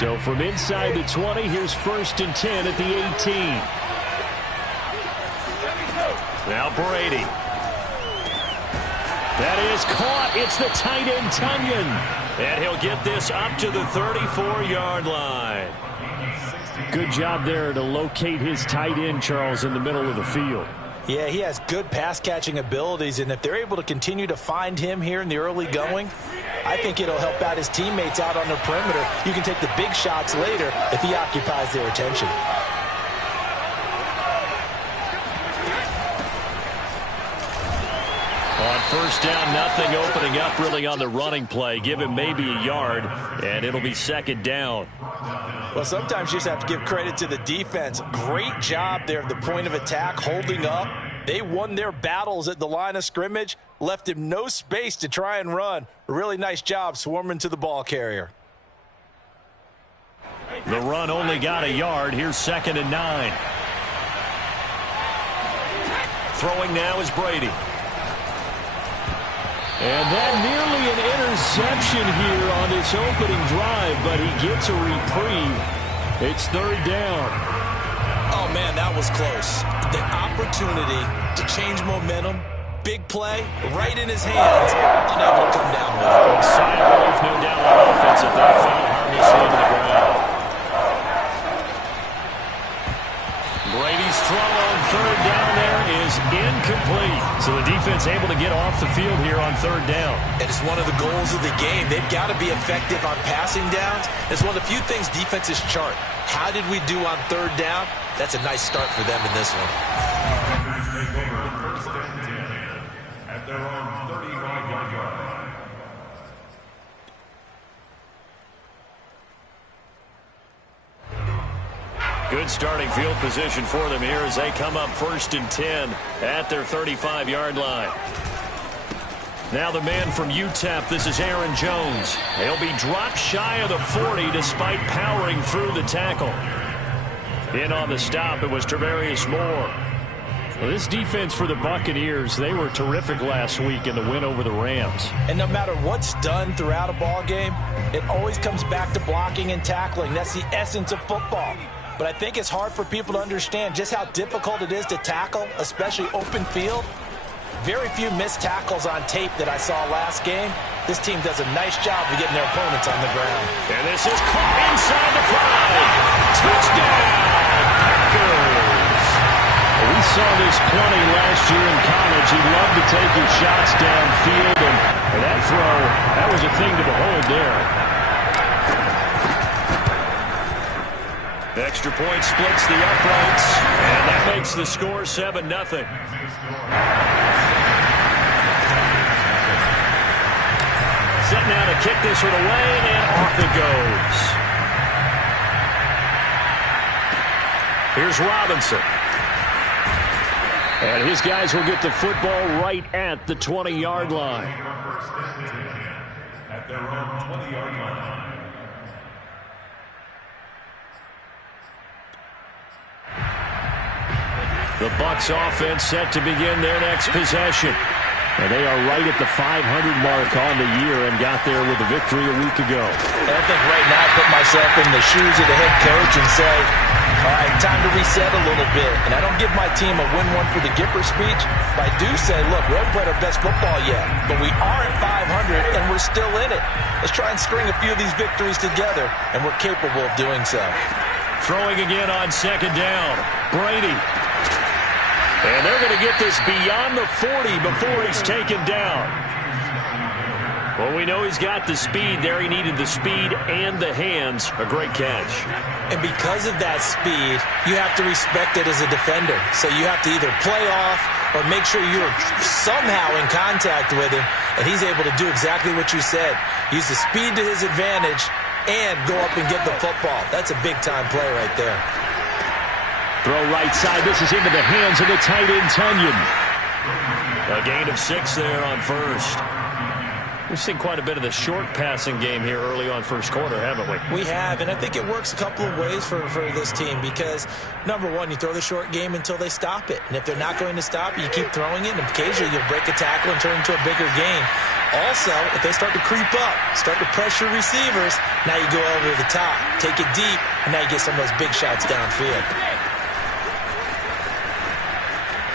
So from inside the 20, here's 1st and 10 at the 18. Now Brady. That is caught. It's the tight end, Tunyon. And he'll get this up to the 34-yard line. Good job there to locate his tight end, Charles, in the middle of the field. Yeah, he has good pass-catching abilities, and if they're able to continue to find him here in the early going, I think it'll help out his teammates out on the perimeter. You can take the big shots later if he occupies their attention. On 1st down, nothing, opening up really on the running play. Give him maybe a yard, and it'll be 2nd down. Well, sometimes you just have to give credit to the defense. Great job there at the point of attack, holding up. They won their battles at the line of scrimmage, left him no space to try and run. A really nice job swarming to the ball carrier. The run only got a yard. Here's 2nd and 9. Throwing now is Brady. And that nearly an interception here on this opening drive, but he gets a reprieve. It's 3rd down. Oh, man, that was close. The opportunity to change momentum, big play, right in his hands, unable to come down with it. Sigh of relief, no doubt, on offense at that fell harmlessly to the ground. Brady's throw on 3rd down there is incomplete. So the defense able to get off the field here on 3rd down. And it's one of the goals of the game. They've got to be effective on passing downs. It's one of the few things defenses chart. How did we do on 3rd down? That's a nice start for them in this one. At their own 35-yard line. Good starting field position for them here as they come up 1st and 10 at their 35-yard line. Now the man from UTEP, this is Aaron Jones. He'll be dropped shy of the 40 despite powering through the tackle. In on the stop, it was Travarius Moore. Well, this defense for the Buccaneers, they were terrific last week in the win over the Rams. And no matter what's done throughout a ball game, it always comes back to blocking and tackling. That's the essence of football. But I think it's hard for people to understand just how difficult it is to tackle, especially open field. Very few missed tackles on tape that I saw last game. This team does a nice job of getting their opponents on the ground. And this is caught inside the 5. Touchdown, Packers! We saw this plenty last year in college. He loved to take his shots downfield, and that throw, that was a thing to behold there. Extra point splits the uprights, and that makes the score 7-0. Set now to kick this one away, and off it goes. Here's Robinson. And his guys will get the football right at the 20-yard line. At their own 20-yard line. The Bucs offense set to begin their next possession. And they are right at the 500 mark on the year and got there with a victory a week ago. And I think right now I put myself in the shoes of the head coach and say, all right, time to reset a little bit. And I don't give my team a win one for the Gipper speech, but I do say, look, we haven't played our best football yet, but we are at 500 and we're still in it. Let's try and string a few of these victories together, and we're capable of doing so. Throwing again on 2nd down. Brady. And they're going to get this beyond the 40 before he's taken down. Well, we know he's got the speed there. He needed the speed and the hands. A great catch. And because of that speed, you have to respect it as a defender. So you have to either play off or make sure you're somehow in contact with him, and he's able to do exactly what you said. Use the speed to his advantage and go up and get the football. That's a big-time play right there. Throw right side. This is into the hands of the tight end, Tunyon. A gain of 6 there on 1st. We've seen quite a bit of the short passing game here early on first quarter, haven't we? We have, and I think it works a couple of ways for this team because, number one, you throw the short game until they stop it. And if they're not going to stop it, you keep throwing it, and occasionally you'll break a tackle and turn it into a bigger game. Also, if they start to creep up, start to pressure receivers, now you go over the top, take it deep, and now you get some of those big shots downfield.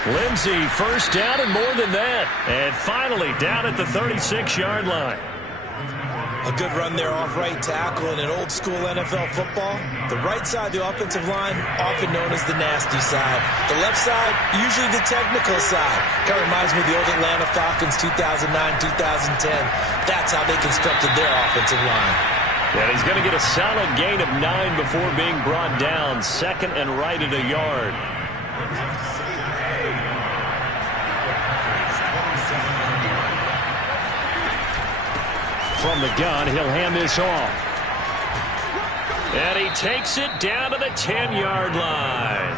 Lindsey, first down and more than that. And finally down at the 36-yard line. A good run there off right tackle in an old-school NFL football. The right side, the offensive line, often known as the nasty side. The left side, usually the technical side. Kind of reminds me of the old Atlanta Falcons 2009-2010. That's how they constructed their offensive line. And he's going to get a solid gain of 9 before being brought down. Second and right at a yard. From the gun, he'll hand this off. And he takes it down to the 10-yard line.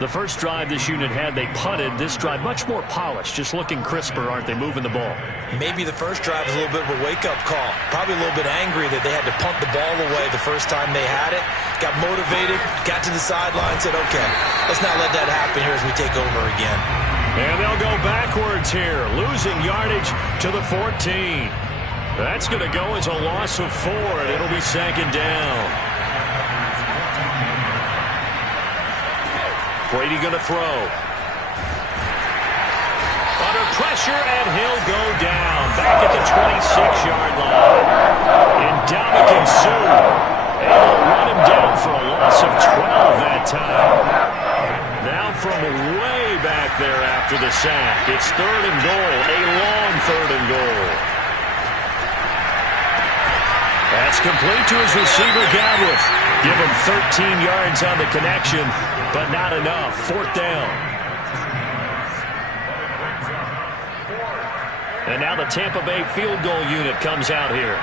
The first drive this unit had, they punted. This drive, much more polished, just looking crisper, aren't they, moving the ball? Maybe the first drive was a little bit of a wake-up call. Probably a little bit angry that they had to punt the ball away the first time they had it. Got motivated, got to the sideline, said, okay, let's not let that happen here as we take over again. And they'll go backwards here, losing yardage to the 14. That's going to go as a loss of 4, and it'll be second down. Brady going to throw. Under pressure, and he'll go down. Back at the 26-yard line. Ndamukong Suh able to run him down for a loss of 12 that time. Now from way back there after the sack, it's third and goal, a long third and goal. That's complete to his receiver, Godwin. Give him 13 yards on the connection, but not enough. Fourth down. And now the Tampa Bay field goal unit comes out here.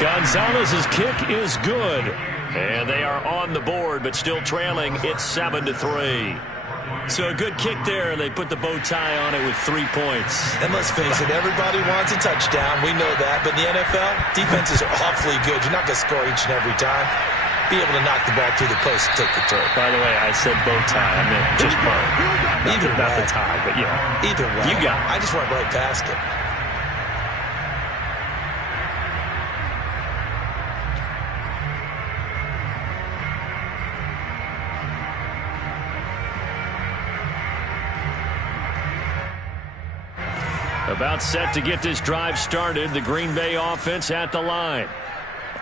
Gonzalez's kick is good. And they are on the board, but still trailing. It's 7-3. So a good kick there, and they put the bow tie on it with 3 points. And let's face it, everybody wants a touchdown. We know that. But in the NFL, defenses are awfully good. You're not going to score each and every time. Be able to knock the ball through the post and take the throw. By the way, I said bow tie. I meant just bow. Either way. Not the tie, but yeah. Either way. You got it. I just went right past it. About set to get this drive started. The Green Bay offense at the line.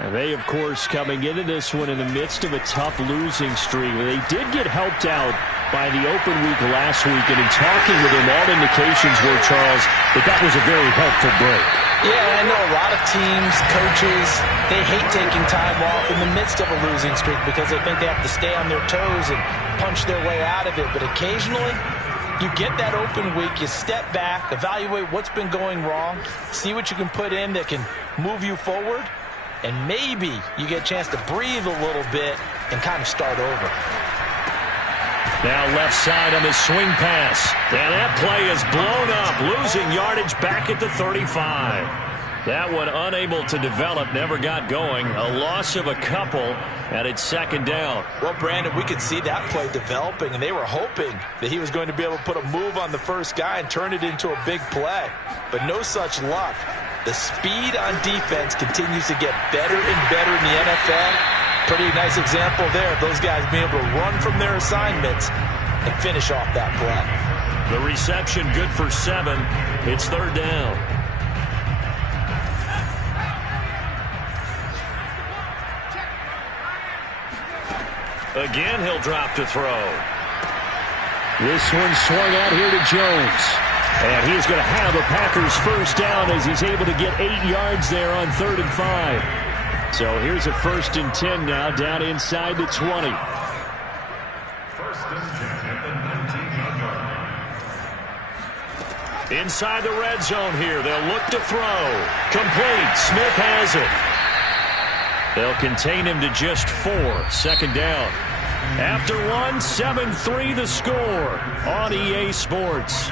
And they, of course, coming into this one in the midst of a tough losing streak. They did get helped out by the open week last week. And in talking with him, all indications were, Charles, that was a very helpful break. Yeah, I know a lot of teams, coaches, they hate taking time off in the midst of a losing streak because they think they have to stay on their toes and punch their way out of it. But occasionally, you get that open week, you step back, evaluate what's been going wrong, see what you can put in that can move you forward, and maybe you get a chance to breathe a little bit and kind of start over. Now left side on the swing pass. And that play is blown up, losing yardage back at the 35. That one unable to develop, never got going. A loss of a couple, and it's second down. Well, Brandon, we could see that play developing, and they were hoping that he was going to be able to put a move on the first guy and turn it into a big play. But no such luck. The speed on defense continues to get better and better in the NFL. Pretty nice example there of those guys being able to run from their assignments and finish off that play. The reception good for 7. It's third down. Again, he'll drop to throw. This one swung out here to Jones. And he's going to have a Packers first down as he's able to get 8 yards there on 3rd and 5. So here's a 1st and 10 now, down inside the 20. 1st and 10 at the 19-yard line. Inside the red zone here. They'll look to throw. Complete. Smith has it. They'll contain him to just 4. 2nd down. After 1, 7-3 the score on EA Sports.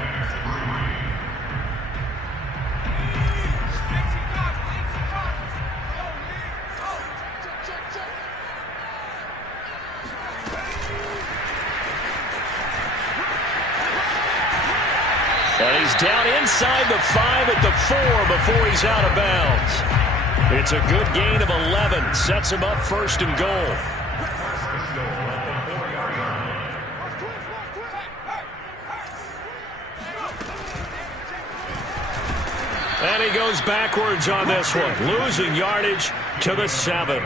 And he's down inside the 5 at the 4 before he's out of bounds. It's a good gain of 11. Sets him up first and goal. And he goes backwards on this one, losing yardage to the 7.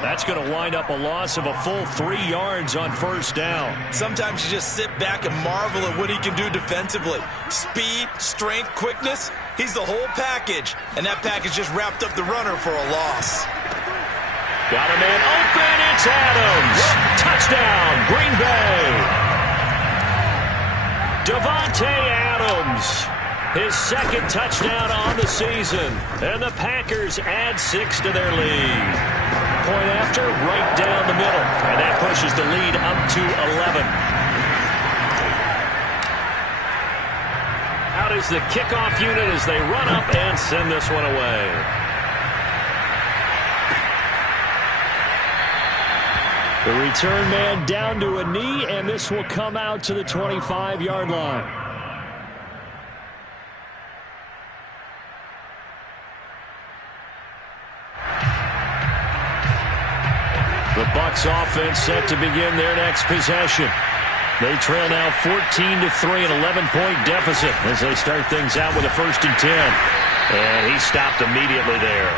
That's going to wind up a loss of a full 3 yards on first down. Sometimes you just sit back and marvel at what he can do defensively. Speed, strength, quickness, he's the whole package. And that package just wrapped up the runner for a loss. Got a man open, it's Adams. Touchdown, Green Bay. Davante Adams. His second touchdown on the season. And the Packers add 6 to their lead. Point after, right down the middle. And that pushes the lead up to 11. Out is the kickoff unit as they run up and send this one away. The return man down to a knee, and this will come out to the 25-yard line. The Bucs offense set to begin their next possession. They trail now 14-3, an 11-point deficit as they start things out with a 1st and 10. And he stopped immediately there.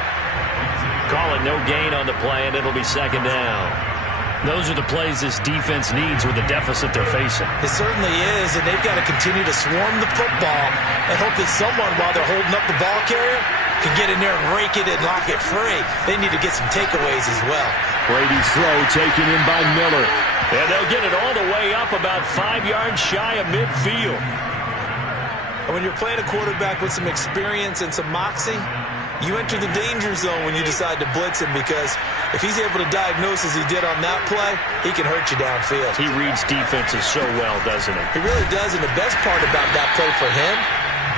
Call it no gain on the play, and it'll be 2nd down. Those are the plays this defense needs with the deficit they're facing. It certainly is, and they've got to continue to swarm the football and hope that someone, while they're holding up the ball carrier, can get in there and rake it and lock it free. They need to get some takeaways as well. Brady's throw taken in by Miller. And they'll get it all the way up about 5 yards shy of midfield. And when you're playing a quarterback with some experience and some moxie, you enter the danger zone when you decide to blitz him, because if he's able to diagnose as he did on that play, he can hurt you downfield. He reads defenses so well, doesn't he? He really does, and the best part about that play for him,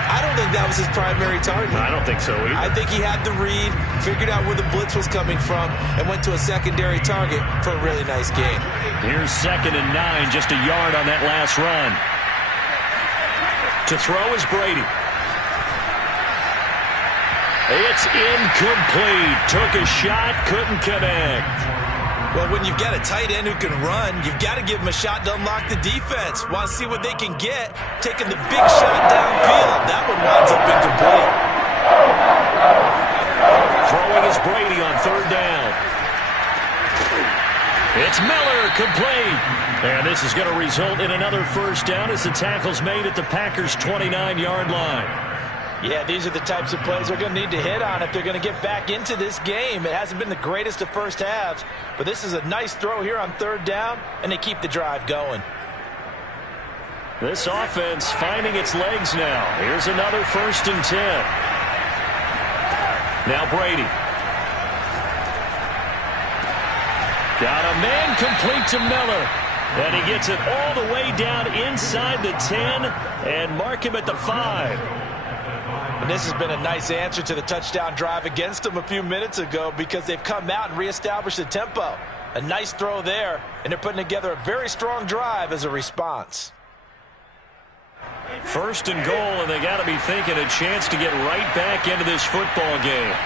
I don't think that was his primary target. I don't think so either. I think he had the read, figured out where the blitz was coming from, and went to a secondary target for a really nice gain. Here's 2nd and 9, just a yard on that last run. To throw is Brady. It's incomplete. Took a shot, couldn't connect. Well, when you've got a tight end who can run, you've got to give him a shot to unlock the defense. Want to see what they can get, taking the big shot downfield. That one winds up incomplete. Throwing is Brady on 3rd down. It's Miller, complete. And this is going to result in another 1st down as the tackle's made at the Packers' 29-yard line. Yeah, these are the types of plays they're going to need to hit on if they're going to get back into this game. It hasn't been the greatest of first halves, but this is a nice throw here on 3rd down, and they keep the drive going. This offense finding its legs now. Here's another 1st and 10. Now Brady. Got a man complete to Miller. And he gets it all the way down inside the 10 and mark him at the 5. And this has been a nice answer to the touchdown drive against them a few minutes ago, because they've come out and reestablished the tempo. A nice throw there, and they're putting together a very strong drive as a response. 1st and goal, and they got to be thinking a chance to get right back into this football game.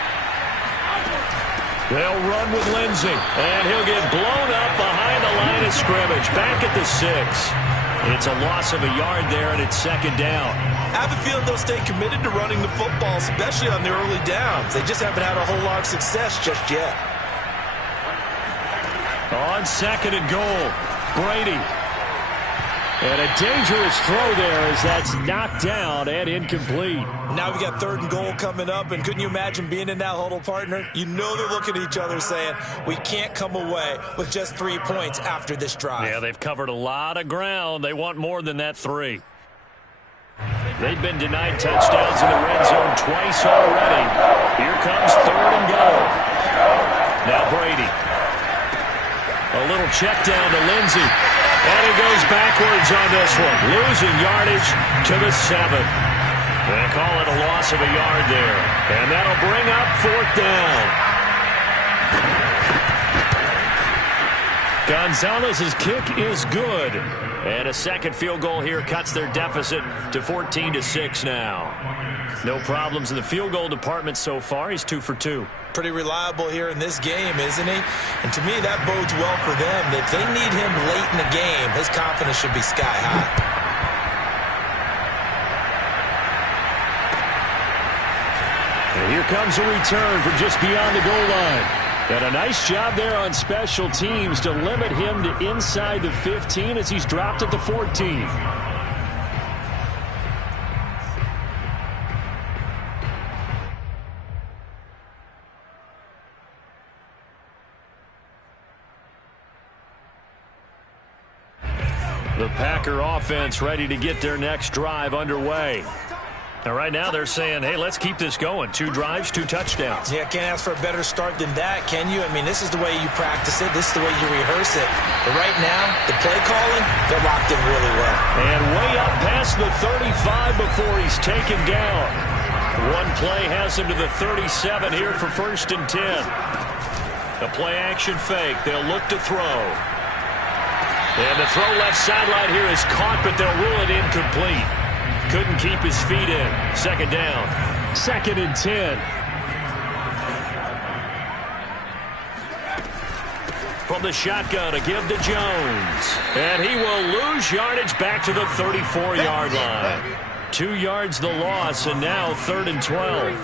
They'll run with Lindsey, and he'll get blown up behind the line of scrimmage, back at the 6. It's a loss of a yard there, and it's 2nd down. I have a feeling they'll stay committed to running the football, especially on the early downs. They just haven't had a whole lot of success just yet. On 2nd and goal, Brady. And a dangerous throw there as that's knocked down and incomplete. Now we got 3rd and goal coming up, and couldn't you imagine being in that huddle, partner? You know they're looking at each other saying, we can't come away with just 3 points after this drive. Yeah, they've covered a lot of ground. They want more than that 3. They've been denied touchdowns in the red zone twice already. Here comes 3rd and goal. Now Brady. A little check down to Lindsey. And he goes backwards on this one. Losing yardage to the 7. They call it a loss of a yard there. And that'll bring up 4th down. Gonzalez's kick is good. And a second field goal here cuts their deficit to 14-6 now. No problems in the field goal department so far. He's 2 for 2. Pretty reliable here in this game, isn't he? And to me, that bodes well for them. If they need him late in the game, his confidence should be sky high. And here comes a return from just beyond the goal line. And a nice job there on special teams to limit him to inside the 15 as he's dropped at the 14. The Packer offense ready to get their next drive underway. Now, right now, they're saying, hey, let's keep this going. 2 drives, 2 touchdowns. Yeah, can't ask for a better start than that, can you? I mean, this is the way you practice it. This is the way you rehearse it. But right now, the play calling, they're locked in really well. And way up past the 35 before he's taken down. One play has him to the 37 here for 1st and 10. The play-action fake. They'll look to throw. And the throw left sideline here is caught, but they'll rule it incomplete. Couldn't keep his feet in. 2nd down. 2nd and 10. From the shotgun, a give to Jones. And he will lose yardage back to the 34-yard line. 2 yards the loss, and now 3rd and 12.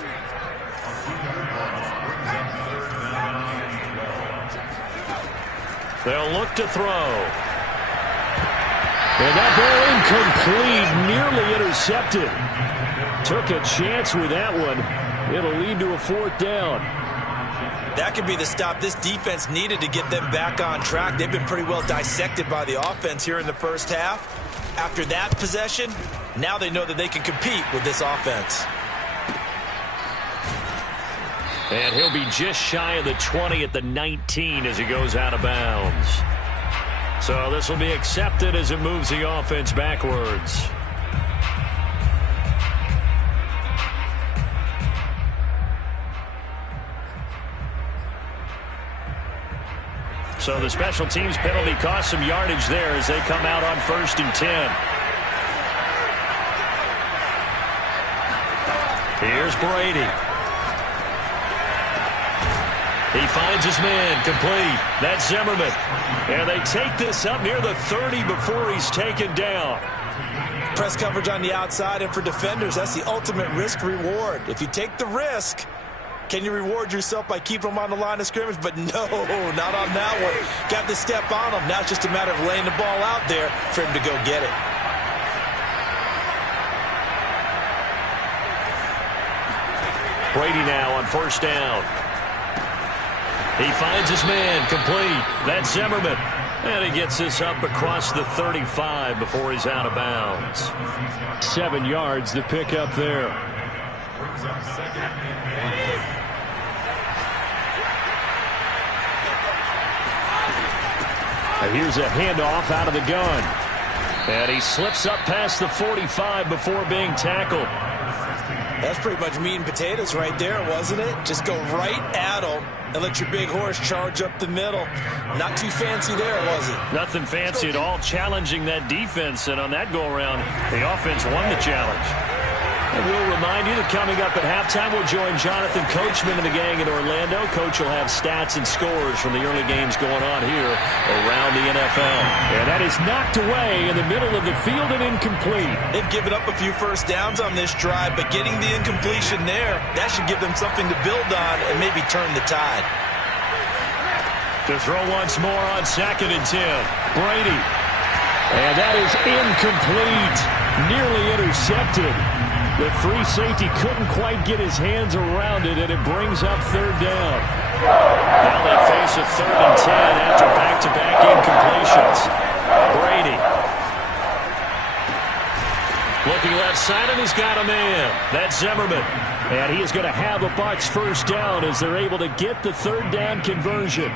They'll look to throw. And that ball incomplete, nearly intercepted. Took a chance with that one. It'll lead to a 4th down. That could be the stop this defense needed to get them back on track. They've been pretty well dissected by the offense here in the first half. After that possession, now they know that they can compete with this offense. And he'll be just shy of the 20 at the 19 as he goes out of bounds. So this will be accepted as it moves the offense backwards. So the special teams penalty cost some yardage there as they come out on 1st and 10. Here's Brady. He finds his man, complete. That's Zimmerman. And they take this up near the 30 before he's taken down. Press coverage on the outside, and for defenders, that's the ultimate risk-reward. If you take the risk, can you reward yourself by keeping them on the line of scrimmage? But no, not on that one. Got to step on them. Now it's just a matter of laying the ball out there for him to go get it. Brady now on 1st down. He finds his man, complete. That's Zimmerman. And he gets this up across the 35 before he's out of bounds. 7 yards the pick up there. And here's a handoff out of the gun. And he slips up past the 45 before being tackled. That's pretty much meat and potatoes right there, wasn't it? Just go right at him and let your big horse charge up the middle. Not too fancy there, was it? Nothing fancy at all, challenging that defense. And on that go-around, the offense won the challenge. And we'll remind you that coming up at halftime, we'll join Jonathan Coachman and the gang in Orlando. Coach will have stats and scores from the early games going on here around the NFL. And that is knocked away in the middle of the field and incomplete. They've given up a few first downs on this drive, but getting the incompletion there, that should give them something to build on and maybe turn the tide. To throw once more on 2nd and 10. Brady. And that is incomplete. Nearly intercepted. The free safety couldn't quite get his hands around it, and it brings up 3rd down. Now they face a 3rd and 10 after back-to-back incompletions. Brady. Looking left side, and he's got a man. That's Zimmerman. And he is going to have a Bucs 1st down as they're able to get the 3rd down conversion.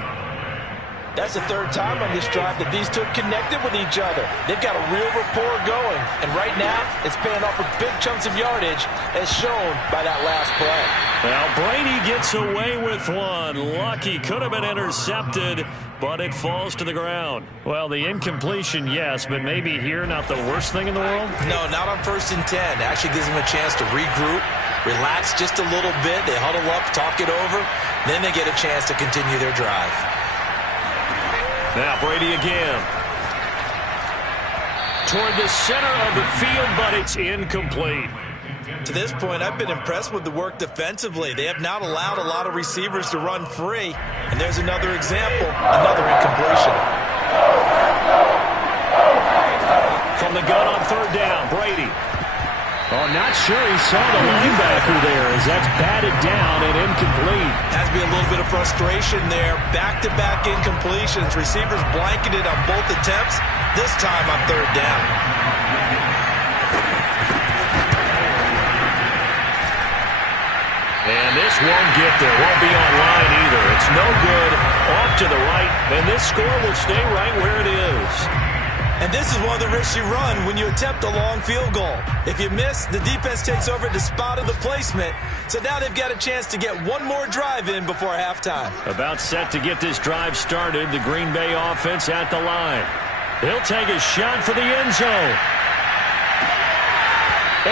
That's the third time on this drive that these two have connected with each other. They've got a real rapport going, and right now it's paying off for big chunks of yardage, as shown by that last play. Well, Brady gets away with one. Lucky, could have been intercepted, but it falls to the ground. Well, the incompletion, yes, but maybe here not the worst thing in the world? No, not on 1st and 10. It actually gives them a chance to regroup, relax just a little bit. They huddle up, talk it over, then they get a chance to continue their drive. Now Brady again. Toward the center of the field, but it's incomplete. To this point, I've been impressed with the work defensively. They have not allowed a lot of receivers to run free. And there's another example, another incompletion. From the gun on 3rd down, Brady. Oh, not sure he saw the linebacker there as that's batted down and incomplete. Has to be a little bit of frustration there. Back-to-back incompletions. Receivers blanketed on both attempts, this time on 3rd down. And this won't get there. Won't be online either. It's no good. Off to the right, and this score will stay right where it is. And this is one of the risks you run when you attempt a long field goal. If you miss, the defense takes over at the spot of the placement. So now they've got a chance to get one more drive in before halftime. About set to get this drive started. The Green Bay offense at the line. He'll take a shot for the end zone.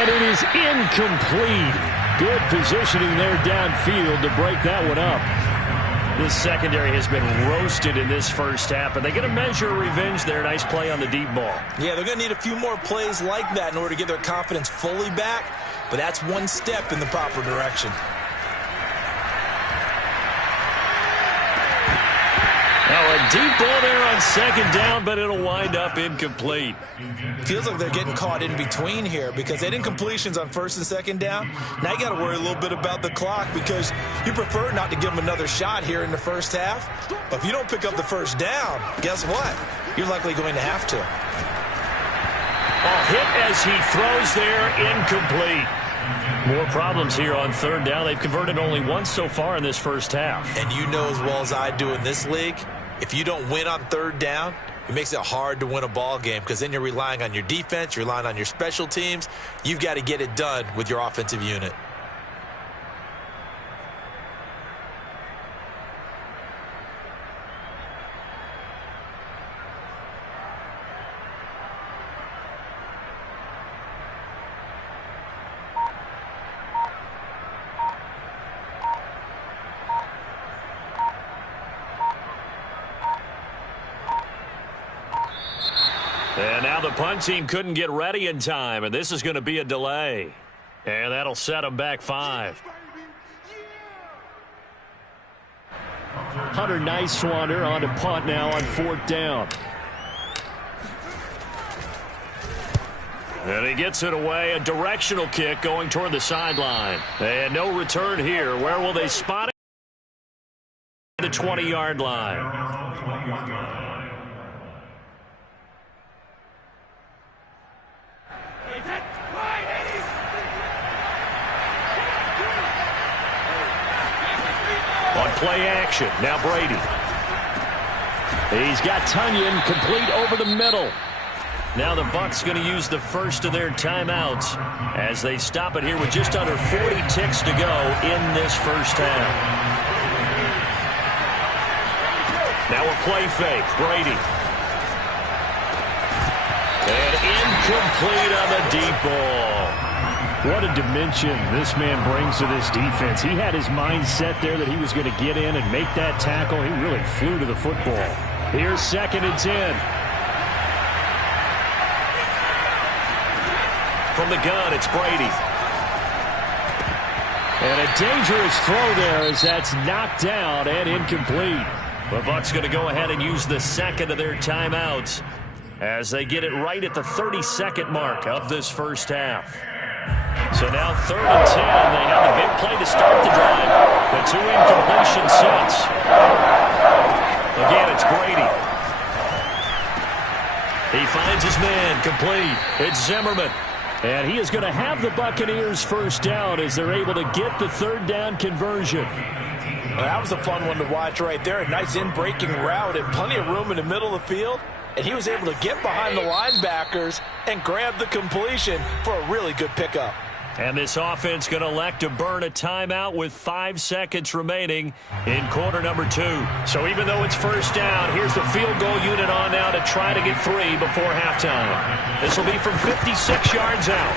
And it is incomplete. Good positioning there downfield to break that one up. This secondary has been roasted in this first half, but they get a measure of revenge there. Nice play on the deep ball. Yeah, they're going to need a few more plays like that in order to get their confidence fully back, but that's one step in the proper direction. Now a deep ball there on 2nd down, but it'll wind up incomplete. Feels like they're getting caught in between here because they had incompletions on 1st and 2nd down. Now you got to worry a little bit about the clock because you prefer not to give them another shot here in the first half. But if you don't pick up the 1st down, guess what? You're likely going to have to. A hit as he throws there, incomplete. More problems here on 3rd down. They've converted only once so far in this first half. And you know as well as I do in this league, if you don't win on 3rd down, it makes it hard to win a ball game because then you're relying on your defense, you're relying on your special teams. You've got to get it done with your offensive unit. And now the punt team couldn't get ready in time, and this is going to be a delay. And that'll set them back 5. Hunter Nicewander on to punt now on 4th down. And he gets it away, a directional kick going toward the sideline. And no return here. Where will they spot it? The 20-yard line. On play action, now Brady. He's got Tunyon complete over the middle. Now the Bucs going to use the first of their timeouts as they stop it here with just under 40 ticks to go in this first half. Now a play fake, Brady. And incomplete on the deep ball. What a dimension this man brings to this defense. He had his mind set there that he was going to get in and make that tackle. He really flew to the football. Here's 2nd and 10. From the gun, it's Brady. And a dangerous throw there as that's knocked down and incomplete. The Bucs going to go ahead and use the second of their timeouts as they get it right at the 32nd mark of this first half. So now 3rd and 10. They have the big play to start the drive. The 2 incompletion sets. Again, it's Brady. He finds his man complete. It's Zimmerman. And he is going to have the Buccaneers 1st down as they're able to get the 3rd down conversion. Well, that was a fun one to watch right there. A nice in-breaking route and plenty of room in the middle of the field. And he was able to get behind the linebackers and grab the completion for a really good pickup. And this offense going to elect to burn a timeout with 5 seconds remaining in quarter number 2. So even though it's first down, here's the field goal unit on now to try to get 3 before halftime. This will be from 56 yards out.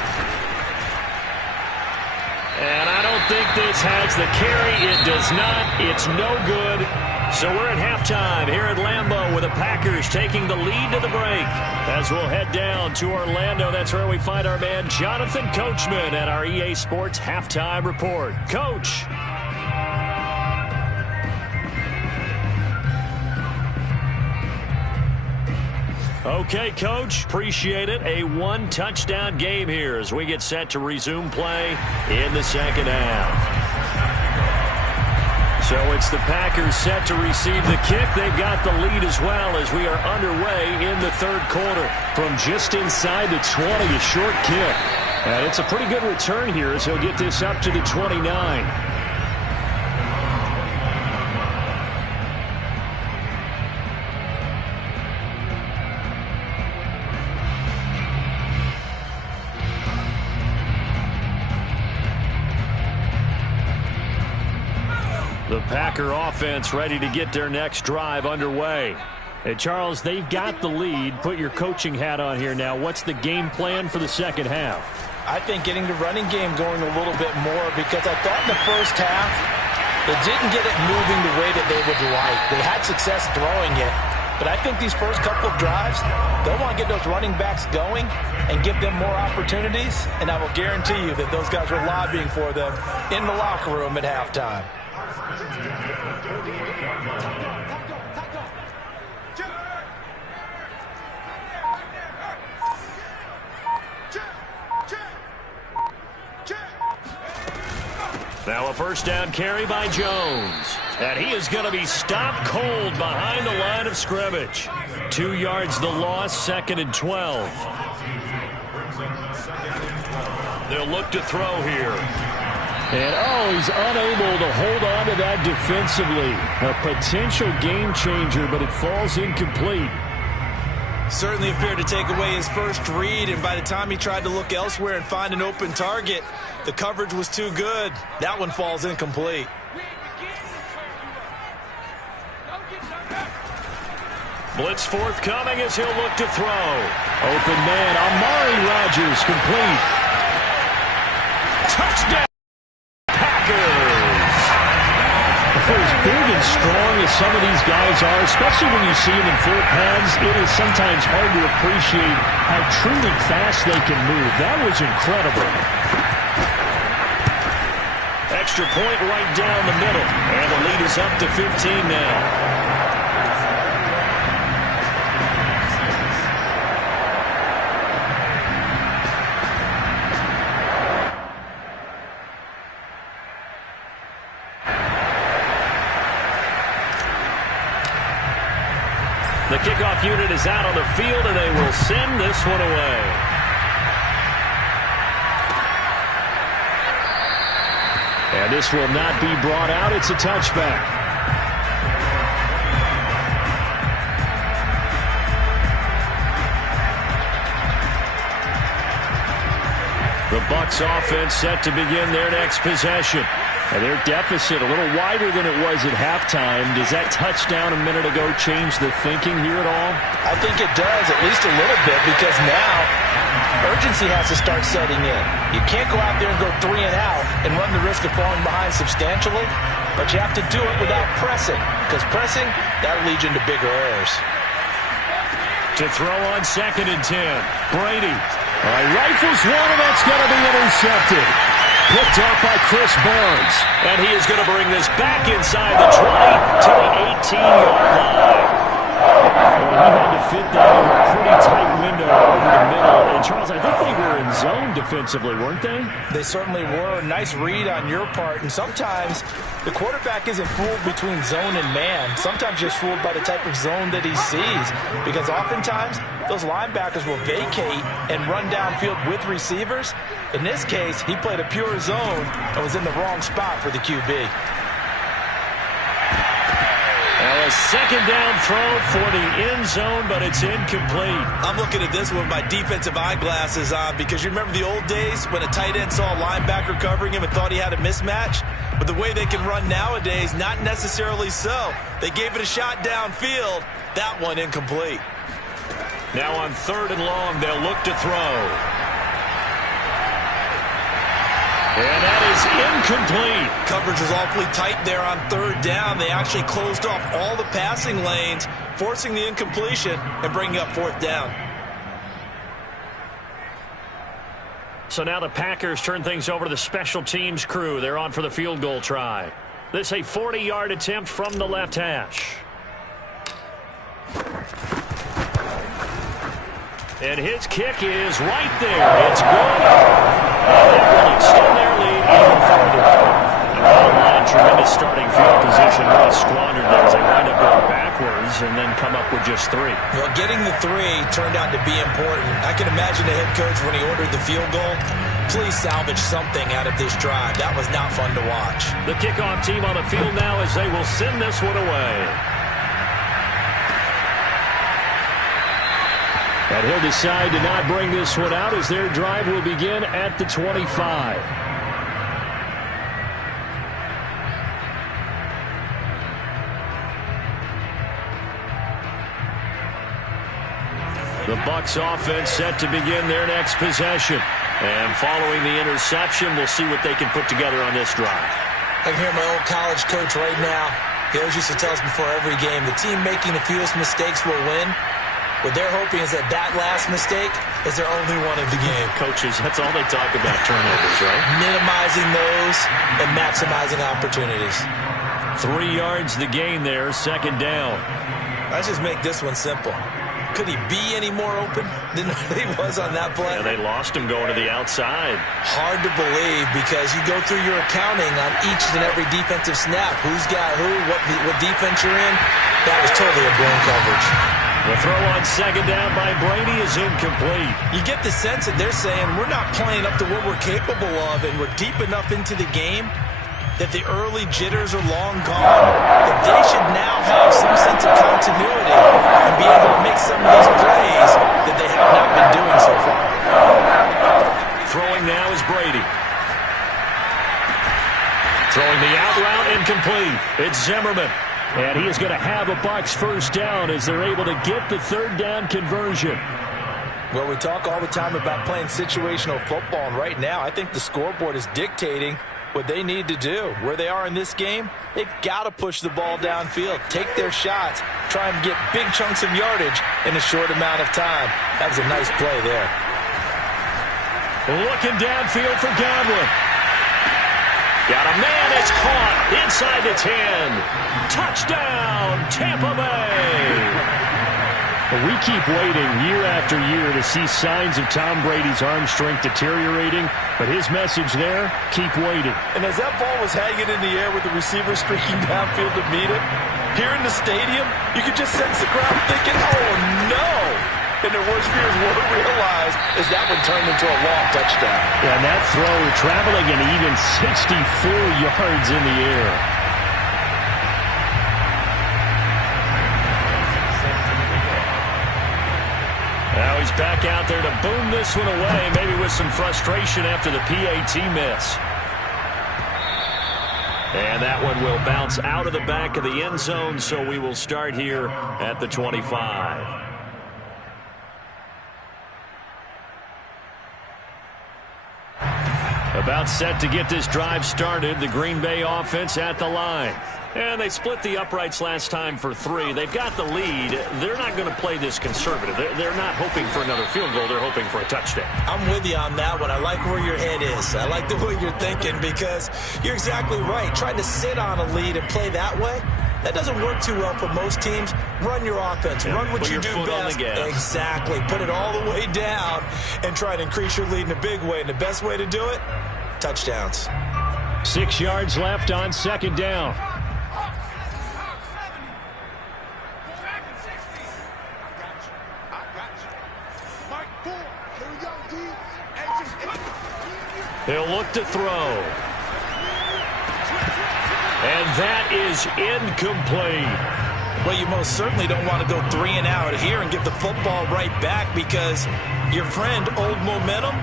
And I don't think this has the carry. It does not. It's no good. So we're at halftime here at Lambeau with the Packers taking the lead to the break. As we'll head down to Orlando, that's where we find our man Jonathan Coachman at our EA Sports Halftime Report. Coach. Okay, Coach, appreciate it. A 1-touchdown game here as we get set to resume play in the second half. So it's the Packers set to receive the kick. They've got the lead as well as we are underway in the third quarter. From just inside the 20, a short kick. And it's a pretty good return here as he'll get this up to the 29. The Packer offense ready to get their next drive underway. And Charles, they've got the lead. Put your coaching hat on here now. What's the game plan for the second half? I think getting the running game going a little bit more, because I thought in the first half they didn't get it moving the way that they would like. They had success throwing it, but I think these first couple of drives, they'll want to get those running backs going and give them more opportunities, and I will guarantee you that those guys were lobbying for them in the locker room at halftime. Now a first down carry by Jones. And he is going to be stopped cold behind the line of scrimmage. 2 yards the loss, 2nd and 12. They'll look to throw here. And, he's unable to hold on to that defensively. A potential game changer, but it falls incomplete. Certainly appeared to take away his first read, and by the time he tried to look elsewhere and find an open target, the coverage was too good. That one falls incomplete. Blitz forthcoming as he'll look to throw. Open man, Amari Rodgers complete. Touchdown, Packers! For as big and strong as some of these guys are, especially when you see them in full pads, it is sometimes hard to appreciate how truly fast they can move. That was incredible. Extra point right down the middle. And the lead is up to 15 now. The kickoff unit is out on the field, and they will send this one away. And this will not be brought out. It's a touchback. The Bucs offense set to begin their next possession. And their deficit a little wider than it was at halftime. Does that touchdown a minute ago change the thinking here at all? I think it does, at least a little bit, because now urgency has to start setting in. You can't go out there and go 3 and out and run the risk of falling behind substantially, but you have to do it without pressing, because pressing, that'll lead you into bigger errors. To throw on 2nd and 10. Brady. Rifles one, and that's going to be intercepted. Picked up by Chris Barnes. And he is going to bring this back inside the 20 to the 18-yard line. Well, he had to fit that in a pretty tight window over the middle. And, Charles, I think they were in zone defensively, weren't they? They certainly were. Nice read on your part. And sometimes the quarterback isn't fooled between zone and man. Sometimes just fooled by the type of zone that he sees. Because oftentimes those linebackers will vacate and run downfield with receivers. In this case, he played a pure zone and was in the wrong spot for the QB. second down throw for the end zone, but it's incomplete. I'm looking at this with my defensive eyeglasses on because you remember the old days when a tight end saw a linebacker covering him and thought he had a mismatch? But the way they can run nowadays, not necessarily so. They gave it a shot downfield. That one incomplete. Now on 3rd and long, they'll look to throw. And that is incomplete. Coverage was awfully tight there on 3rd down. They actually closed off all the passing lanes, forcing the incompletion and bringing up 4th down. So now the Packers turn things over to the special teams crew. They're on for the field goal try. This a 40-yard attempt from the left hash. And his kick is right there. It's good. And that will extend their lead even further. And bottom line, tremendous starting field position really squandered there as they wind up going backwards and then come up with just 3. Well, getting the 3 turned out to be important. I can imagine the head coach when he ordered the field goal. Please salvage something out of this drive. That was not fun to watch. The kickoff team on the field now as they will send this one away. And he'll decide to not bring this one out as their drive will begin at the 25. The Bucs offense set to begin their next possession. And following the interception, we'll see what they can put together on this drive. I can hear my old college coach right now. He always used to tell us before every game, the team making the fewest mistakes will win. What they're hoping is that last mistake is their only one of the game. Coaches, that's all they talk about, turnovers, right? Minimizing those and maximizing opportunities. 3 yards the gain there, 2nd down. Let's just make this one simple. Could he be any more open than he was on that play? Yeah, they lost him going to the outside. Hard to believe because you go through your accounting on each and every defensive snap. Who's got who, what defense you're in. That was totally a blown coverage. The throw on 2nd down by Brady is incomplete. You get the sense that they're saying we're not playing up to what we're capable of, and we're deep enough into the game that the early jitters are long gone, that they should now have some sense of continuity and be able to make some of these plays that they have not been doing so far. Throwing now is Brady. Throwing the out route incomplete. It's Zimmerman. And he is going to have a Bucs 1st down as they're able to get the 3rd down conversion. Well, we talk all the time about playing situational football, and right now I think the scoreboard is dictating what they need to do. Where they are in this game, they've got to push the ball downfield, take their shots, try and get big chunks of yardage in a short amount of time. That was a nice play there. Looking downfield for Godwin. Got a man, it's caught inside the 10. Touchdown, Tampa Bay. We keep waiting year after year to see signs of Tom Brady's arm strength deteriorating, but his message there, keep waiting. And as that ball was hanging in the air with the receiver streaking downfield to meet it, here in the stadium, you could just sense the crowd thinking, oh no! And their worst fears were realized as that one turned into a long touchdown. Yeah, and that throw traveling an even 64 yards in the air. Now he's back out there to boom this one away, maybe with some frustration after the PAT miss. And that one will bounce out of the back of the end zone, so we will start here at the 25. About set to get this drive started, the Green Bay offense at the line. And they split the uprights last time for 3. They've got the lead. They're not going to play this conservative. They're not hoping for another field goal. They're hoping for a touchdown. I'm with you on that one. I like where your head is. I like the way you're thinking because you're exactly right. Trying to sit on a lead and play that way, that doesn't work too well for most teams. Run your offense. Yeah, run what you do best. Exactly. Put it all the way down and try to increase your lead in a big way. And the best way to do it, touchdowns. 6 yards left on 2nd down. He'll look to throw. And that is incomplete. Well, you most certainly don't want to go 3 and out here and give the football right back, because your friend, Old Momentum,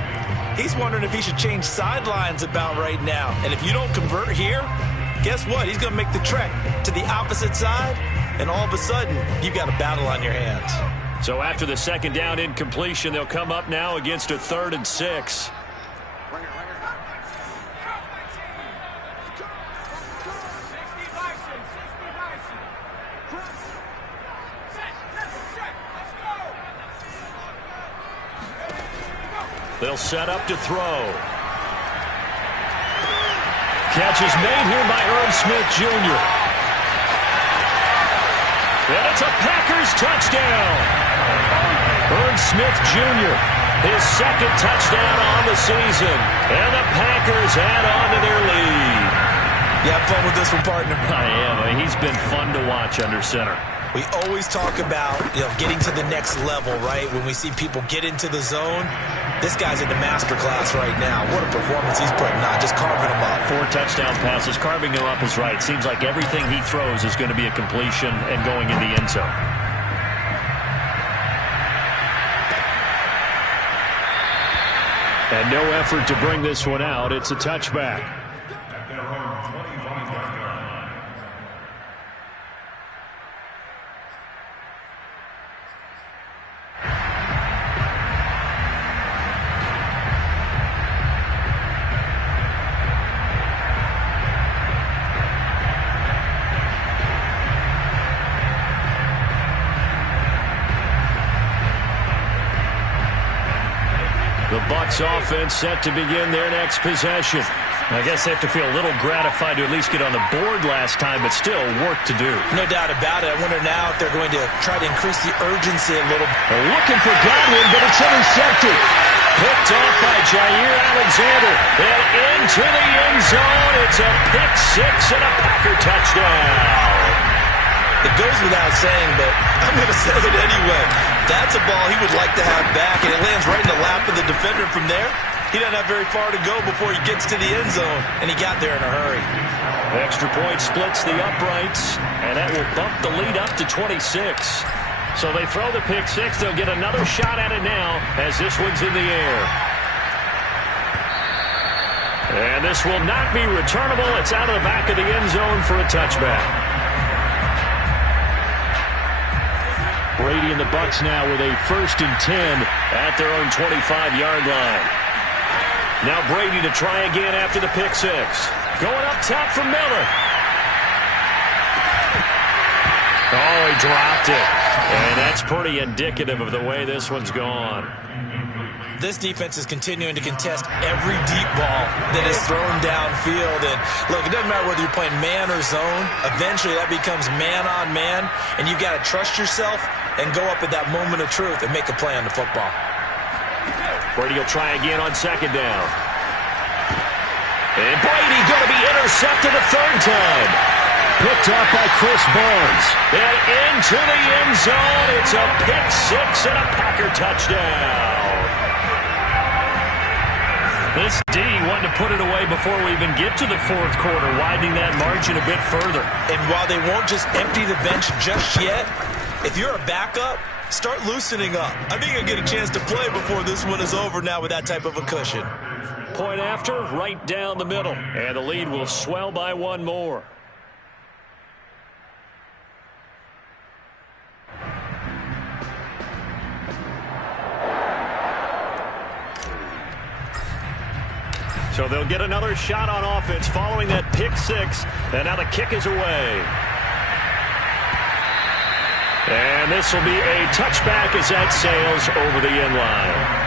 he's wondering if he should change sidelines about right now. And if you don't convert here, guess what? He's going to make the trek to the opposite side, and all of a sudden, you got a battle on your hands. So after the second down incompletion, they'll come up now against a 3rd and 6. They'll set up to throw. Catch is made here by Irv Smith Jr. And it's a Packers touchdown. Irv Smith Jr., his 2nd touchdown on the season. And the Packers add on to their lead. You have fun with this one, partner? I am. He's been fun to watch under center. We always talk about, getting to the next level, right? When we see people get into the zone, this guy's in the master class right now. What a performance he's putting on, just carving them up. 4 touchdown passes. Carving him up is right. Seems like everything he throws is going to be a completion and going in the end zone. And no effort to bring this one out. It's a touchback. The Bucs offense set to begin their next possession. I guess they have to feel a little gratified to at least get on the board last time, but still work to do. No doubt about it. I wonder now if they're going to try to increase the urgency a little. They're looking for Godwin, but it's intercepted. Picked off by Jair Alexander. And into the end zone. It's a pick 6 and a Packer touchdown. It goes without saying, but I'm going to say it anyway. That's a ball he would like to have back, and it lands right in the lap of the defender. From there, he doesn't have very far to go before he gets to the end zone, and he got there in a hurry. The extra point splits the uprights, and that will bump the lead up to 26. So they throw the pick 6. They'll get another shot at it now as this one's in the air. And this will not be returnable. It's out of the back of the end zone for a touchback. Brady and the Bucs now with a 1st and 10 at their own 25-yard line. Now Brady to try again after the pick 6. Going up top for Miller. Oh, he dropped it. And that's pretty indicative of the way this one's gone. This defense is continuing to contest every deep ball that is thrown downfield. And look, it doesn't matter whether you're playing man or zone. Eventually that becomes man on man, and you've got to trust yourself and go up at that moment of truth and make a play on the football. Brady will try again on 2nd down. And Brady going to be intercepted a 3rd time. Picked up by Chris Barnes. And into the end zone. It's a pick 6 and a Packer touchdown. This D wanted to put it away before we even get to the 4th quarter, widening that margin a bit further. And while they won't just empty the bench just yet, if you're a backup, start loosening up. I think you'll get a chance to play before this one is over now with that type of a cushion. Point after, right down the middle. And the lead will swell by 1 more. So they'll get another shot on offense following that pick 6. And now the kick is away. And this will be a touchback as that sails over the end line.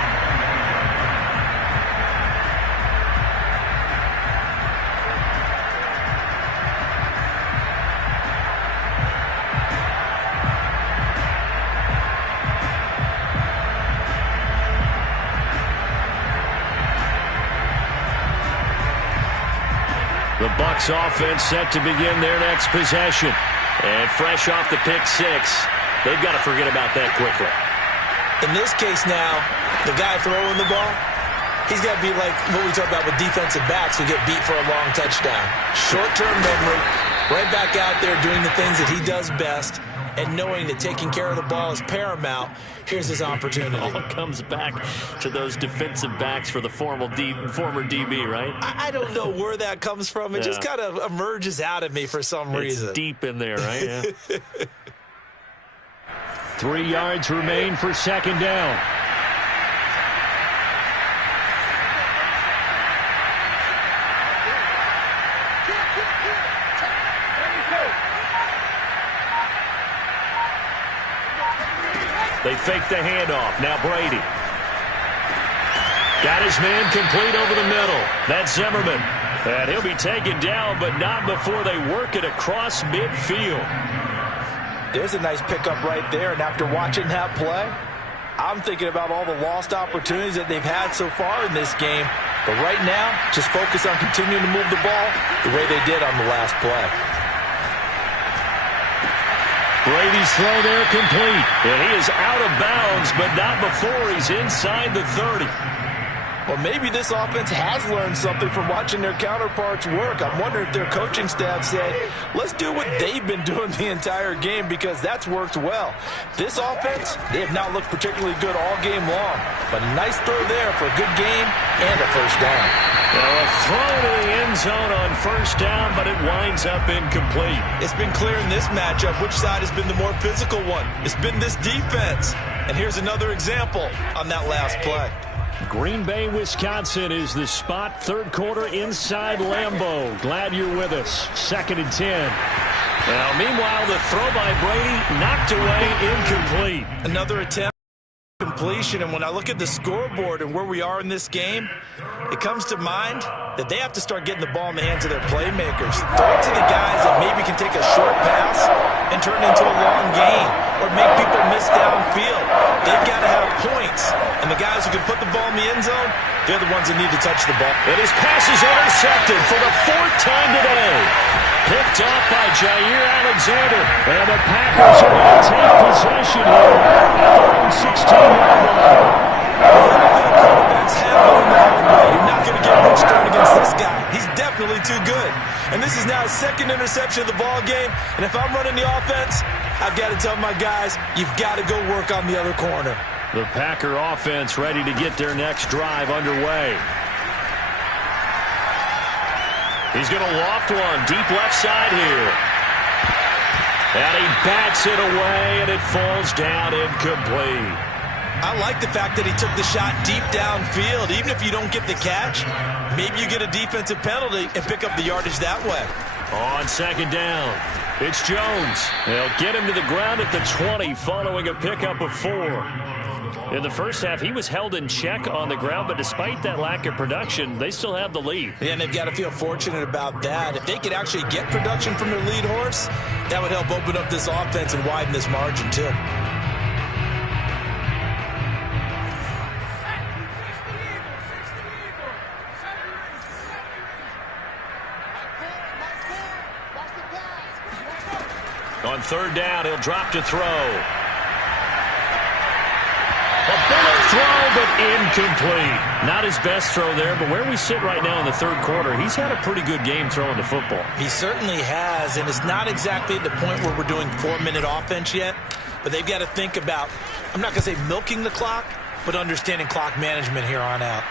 The Bucs offense set to begin their next possession. And fresh off the pick 6, they've got to forget about that quickly. In this case now, the guy throwing the ball, he's got to be like what we talk about with defensive backs who get beat for a long touchdown. Short-term memory, Right back out there doing the things that he does best and knowing that taking care of the ball is paramount. Here's his opportunity. It all comes back to those defensive backs for the former DB, right? I don't know where that comes from. It just kind of emerges out of me for some reason. It's deep in there, right? Yeah. 3 yards remain for second down. They fake the handoff. Now Brady. Got his man complete over the middle. That's Zimmerman. And he'll be taken down, but not before they work it across midfield. There's a nice pickup right there, and after watching that play, I'm thinking about all the lost opportunities that they've had so far in this game. But right now, just focus on continuing to move the ball the way they did on the last play. Brady's throw there complete. And he is out of bounds, but not before he's inside the 30. Well, maybe this offense has learned something from watching their counterparts work. I'm wondering if their coaching staff said, let's do what they've been doing the entire game, because that's worked well. This offense, they have not looked particularly good all game long. But a nice throw there for a good game and a first down. Now a throw to the end zone on first down, but it winds up incomplete. It's been clear in this matchup which side has been the more physical one. It's been this defense. And here's another example on that last play. Green Bay, Wisconsin is the spot. Third quarter inside Lambeau. Glad you're with us. 2nd and 10. Well, meanwhile, the throw by Brady knocked away, incomplete. Another attempt completion, and when I look at the scoreboard and where we are in this game, it comes to mind that they have to start getting the ball in the hands of their playmakers. Throw it to the guys that maybe can take a short pass and turn it into a long gain or make people miss downfield. They've got to have points, and the guys who can put the ball in the end zone, they're the ones that need to touch the ball. And his pass is intercepted for the 4th time today. Picked off by Jair Alexander. And the Packers are going to take possession here at their own 16-yard line. Quarterbacks have going the hard way. You're not going to get much done against this guy. He's definitely too good. And this is now his 2nd interception of the ball game. And if I'm running the offense, I've got to tell my guys, you've got to go work on the other corner. The Packer offense ready to get their next drive underway. He's going to loft one deep left side here. And he bats it away, and it falls down incomplete. I like the fact that he took the shot deep downfield. Even if you don't get the catch, maybe you get a defensive penalty and pick up the yardage that way. On 2nd down, it's Jones. They'll get him to the ground at the 20 following a pickup of 4. In the first half, he was held in check on the ground, but despite that lack of production, they still have the lead. Yeah, and they've got to feel fortunate about that. If they could actually get production from their lead horse, that would help open up this offense and widen this margin, too. On 3rd down, he'll drop to throw. A bullet throw, but incomplete. Not his best throw there, but where we sit right now in the 3rd quarter, he's had a pretty good game throwing the football. He certainly has, and it's not exactly at the point where we're doing 4-minute offense yet, but they've got to think about, I'm not going to say milking the clock, but understanding clock management here on out.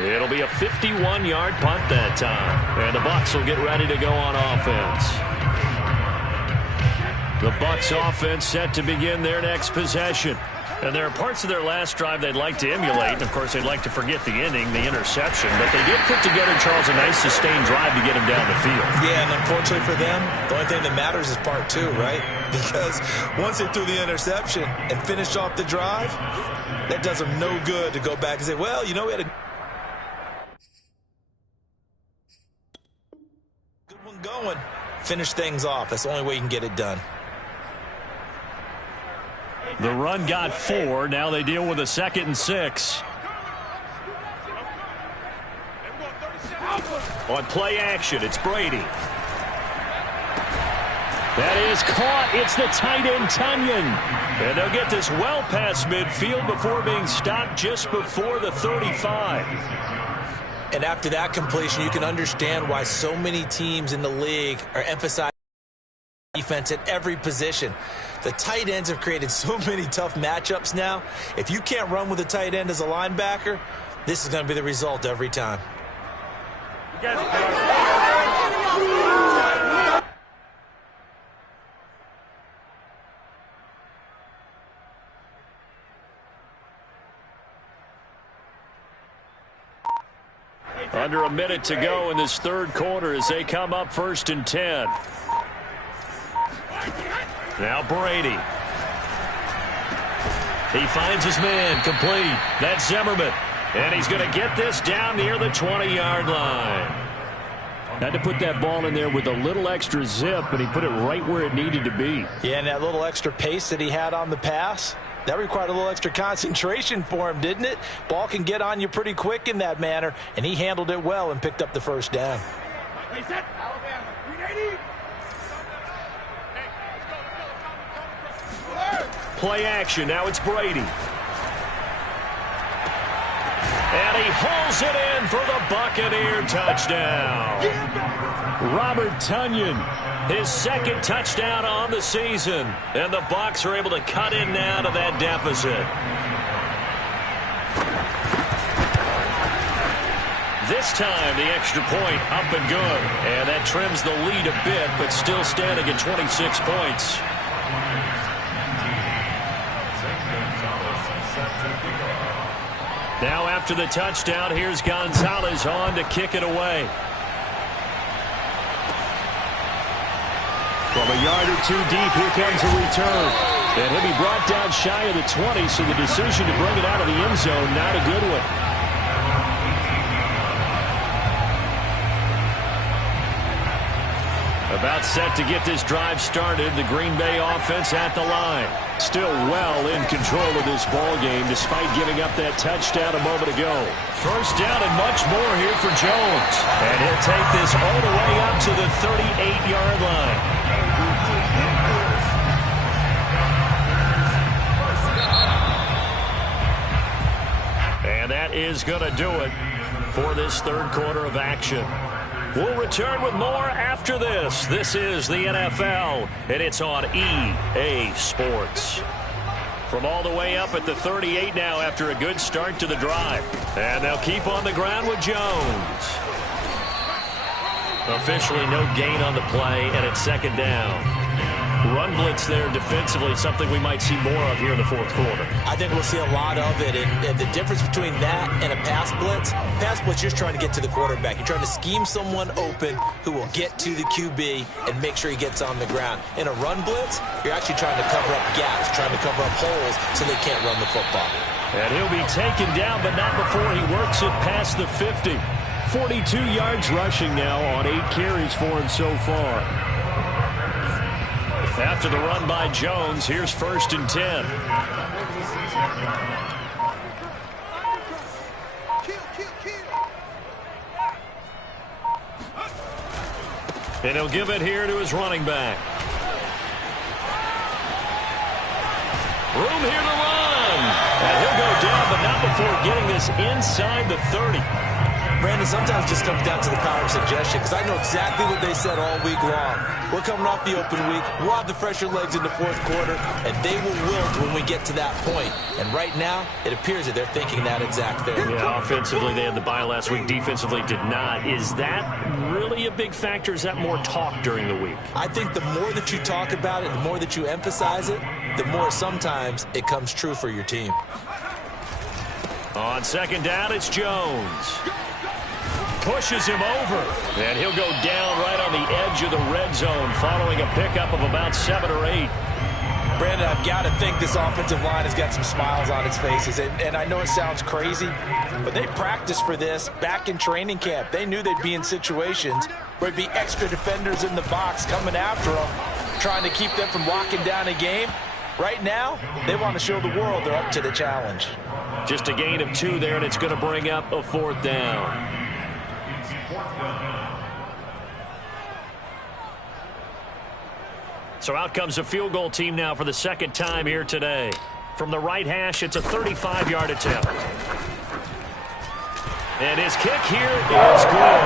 It'll be a 51-yard punt that time, and the Bucs will get ready to go on offense. The Bucs offense set to begin their next possession. And there are parts of their last drive they'd like to emulate. And, of course, they'd like to forget the inning, the interception. But they did put together, Charles, a nice sustained drive to get him down the field. Yeah, and unfortunately for them, the only thing that matters is part 2, right? Because once they threw the interception and finished off the drive, that does them no good to go back and say, well, you know, we had a good one going. Finish things off. That's the only way you can get it done. The run got 4. Now they deal with a 2nd and 6. On play action, it's Brady. That is caught. It's the tight end, Tunyon. And they'll get this well past midfield before being stopped just before the 35. And after that completion, you can understand why so many teams in the league are emphasizing defense at every position. The tight ends have created so many tough matchups now. If you can't run with a tight end as a linebacker, this is going to be the result every time. Under a minute to go in this third quarter as they come up 1st and 10. Now Brady. He finds his man complete. That's Zimmerman. And he's going to get this down near the 20-yard line. Had to put that ball in there with a little extra zip, but he put it right where it needed to be. Yeah, and that little extra pace that he had on the pass, that required a little extra concentration for him, didn't it? Ball can get on you pretty quick in that manner, and he handled it well and picked up the first down. Play action. Now it's Brady. And he hauls it in for the Buccaneer touchdown. Robert Tonyan. His second touchdown on the season. And the Bucs are able to cut in now to that deficit. This time, the extra point up and good. And that trims the lead a bit, but still standing at 26 points. Now after the touchdown, here's Gonzalez on to kick it away. From a yard or two deep, here comes a return. And he'll be brought down shy of the 20, so the decision to bring it out of the end zone, not a good one. About set to get this drive started. The Green Bay offense at the line. Still well in control of this ball game despite giving up that touchdown a moment ago. First down and much more here for Jones. And he'll take this all the way up to the 38-yard line. And that is going to do it for this third quarter of action. We'll return with more after this. This is the NFL, and it's on EA Sports. From all the way up at the 38 now after a good start to the drive. And they'll keep on the ground with Jones. Officially no gain on the play, and it's second down. Run blitz there defensively, something we might see more of here in the fourth quarter. I think we'll see a lot of it, and the difference between that and a pass blitz, you're just trying to get to the quarterback. You're trying to scheme someone open who will get to the QB and make sure he gets on the ground. In a run blitz, you're actually trying to cover up gaps, trying to cover up holes so they can't run the football. And he'll be taken down, but not before he works it past the 50. 42 yards rushing now on 8 carries for him so far. After the run by Jones, here's 1st and 10. And he'll give it here to his running back. Room here to run. And he'll go down, but not before getting this inside the 30. Brandon, sometimes it just comes down to the power of suggestion, because I know exactly what they said all week long. We're coming off the open week. We'll have the fresher legs in the fourth quarter, and they will wilt when we get to that point. And right now, it appears that they're thinking that exact thing. Yeah, offensively, they had the bye last week. Defensively, did not. Is that really a big factor? Is that more talk during the week? I think the more that you talk about it, the more that you emphasize it, the more sometimes it comes true for your team. On second down, it's Jones. Pushes him over, and he'll go down right on the edge of the red zone following a pickup of about 7 or 8. Brandon, I've got to think this offensive line has got some smiles on its faces, and I know it sounds crazy, but they practiced for this back in training camp. They knew they'd be in situations where there'd be extra defenders in the box coming after them, trying to keep them from locking down a game. Right now, they want to show the world they're up to the challenge. Just a gain of 2 there, and it's going to bring up a 4th down. So out comes a field goal team now for the second time here today. From the right hash, it's a 35-yard attempt. And his kick here is good.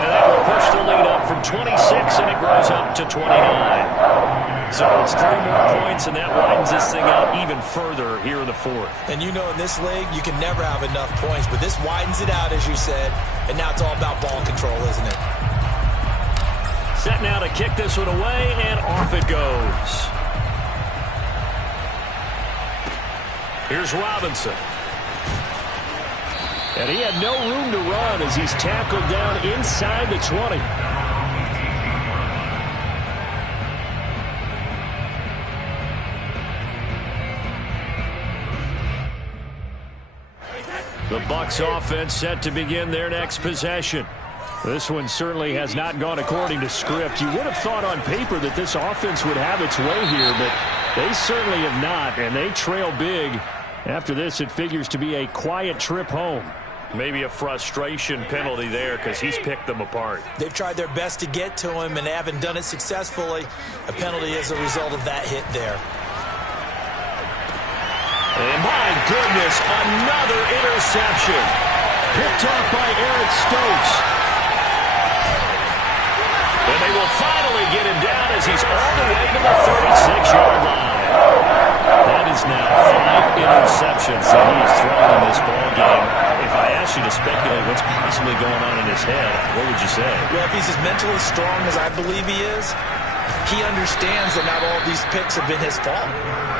And that will push the lead up from 26, and it grows up to 29. So it's 3 more points, and that widens this thing out even further here in the fourth. And you know in this league, you can never have enough points, but this widens it out, as you said, and now it's all about ball control, isn't it? Set now to kick this one away, and off it goes. Here's Robinson. And he had no room to run as he's tackled down inside the 20. The Bucs offense set to begin their next possession. This one certainly has not gone according to script. You would have thought on paper that this offense would have its way here, but they certainly have not, and they trail big. After this, it figures to be a quiet trip home. Maybe a frustration penalty there because he's picked them apart. They've tried their best to get to him and haven't done it successfully. A penalty as a result of that hit there. And my goodness, another interception. Picked off by Eric Stokes. And they will finally get him down as he's all the way to the 36-yard line. That is now 5 interceptions that he has thrown in this ball game. If I asked you to speculate what's possibly going on in his head, what would you say? Well, if he's as mentally strong as I believe he is, he understands that not all of these picks have been his fault.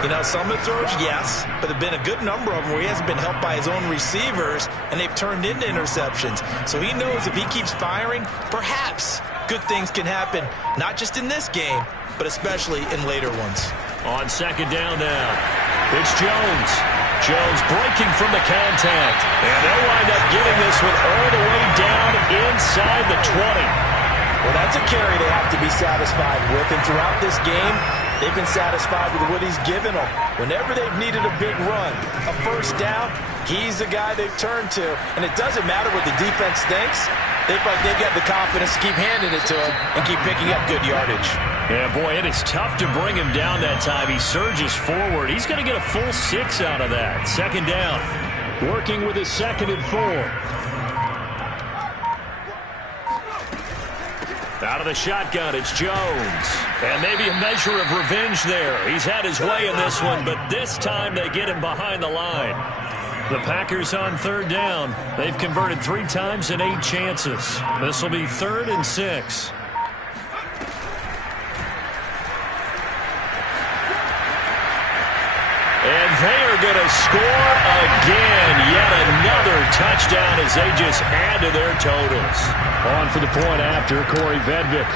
You know, some of the throws, yes, but there have been a good number of them where he hasn't been helped by his own receivers, and they've turned into interceptions. So he knows if he keeps firing, perhaps good things can happen, not just in this game, but especially in later ones. On second down now, it's Jones. Jones breaking from the contact, and they'll wind up getting this one all the way down inside the 20. Well, that's a carry they have to be satisfied with, and throughout this game, they've been satisfied with what he's given them. Whenever they've needed a big run, a first down, he's the guy they've turned to, and it doesn't matter what the defense thinks. They've got the confidence to keep handing it to him and keep picking up good yardage. Yeah, boy, it is tough to bring him down that time. He surges forward. He's going to get a full 6 out of that. Second down. Working with his 2nd and 4. Out of the shotgun, it's Jones. And maybe a measure of revenge there. He's had his way in this one, but this time they get him behind the line. The Packers on third down. They've converted 3 times in 8 chances. This will be 3rd and 6. And they are going to score again. Yet another touchdown as they just add to their totals. On for the point after, Corey Vedvik.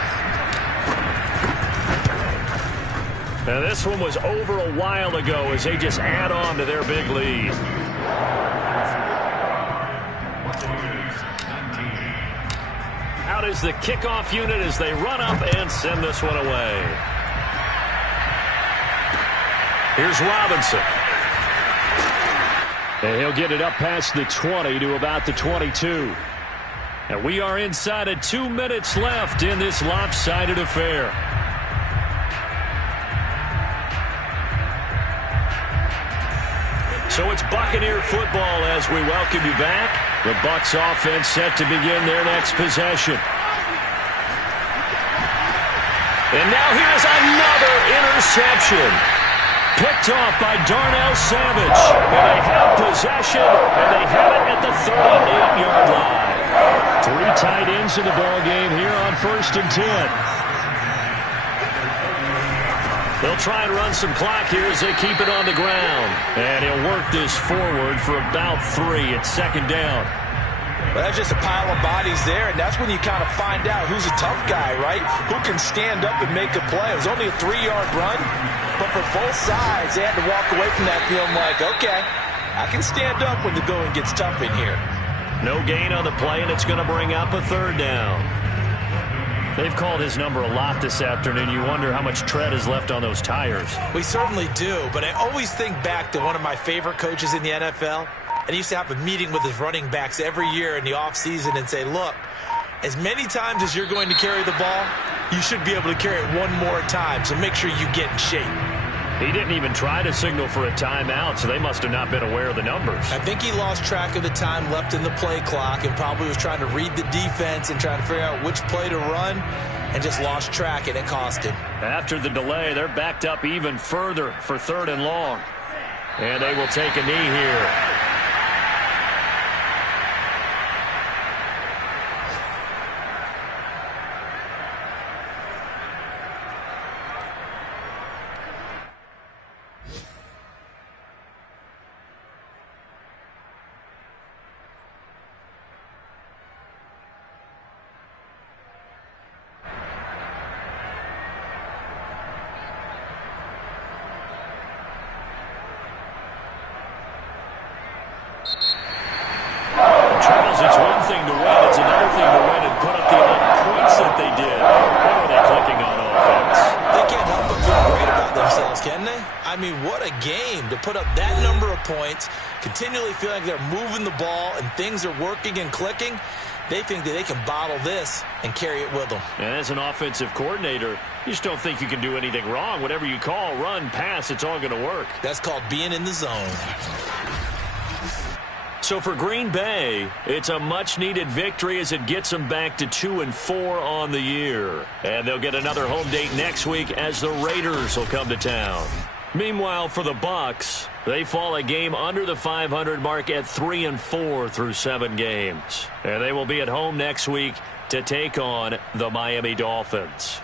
Now this one was over a while ago as they just add on to their big lead. Out is the kickoff unit as they run up and send this one away. Here's Robinson. And he'll get it up past the 20 to about the 22. And we are inside of 2 minutes left in this lopsided affair. So it's Buccaneer football as we welcome you back. The Bucs offense set to begin their next possession. And now here's another interception. Picked off by Darnell Savage. And they have possession, and they have it at the 38-yard line. 3 tight ends in the ball game here on 1st and 10. They'll try and run some clock here as they keep it on the ground. And he'll work this forward for about 3 at 2nd down. Well, that's just a pile of bodies there, and that's when you kind of find out who's a tough guy, right? Who can stand up and make a play. It was only a 3-yard run, but for both sides, they had to walk away from that feeling like, okay, I can stand up when the going gets tough in here. No gain on the play, and it's going to bring up a 3rd down. They've called his number a lot this afternoon. You wonder how much tread is left on those tires. We certainly do, but I always think back to one of my favorite coaches in the NFL. And he used to have a meeting with his running backs every year in the offseason and say, look, as many times as you're going to carry the ball, you should be able to carry it 1 more time, so make sure you get in shape. He didn't even try to signal for a timeout, so they must have not been aware of the numbers. I think he lost track of the time left in the play clock and probably was trying to read the defense and trying to figure out which play to run and just lost track, and it cost him. After the delay, they're backed up even further for 3rd and long. And they will take a knee here. Charles, it's one thing to win. It's another thing to win and put up the amount of points that they did. What are they clicking on offense? They can't help but feel great about themselves, can they? I mean, what a game to put up that number of points, continually feeling like they're moving the ball and things are working and clicking. They think that they can bottle this and carry it with them. And as an offensive coordinator, you just don't think you can do anything wrong. Whatever you call, run, pass, it's all going to work. That's called being in the zone. So for Green Bay, it's a much-needed victory as it gets them back to 2-4 on the year. And they'll get another home date next week as the Raiders will come to town. Meanwhile, for the Bucs, they fall a game under the 500 mark at 3-4 through 7 games. And they will be at home next week to take on the Miami Dolphins.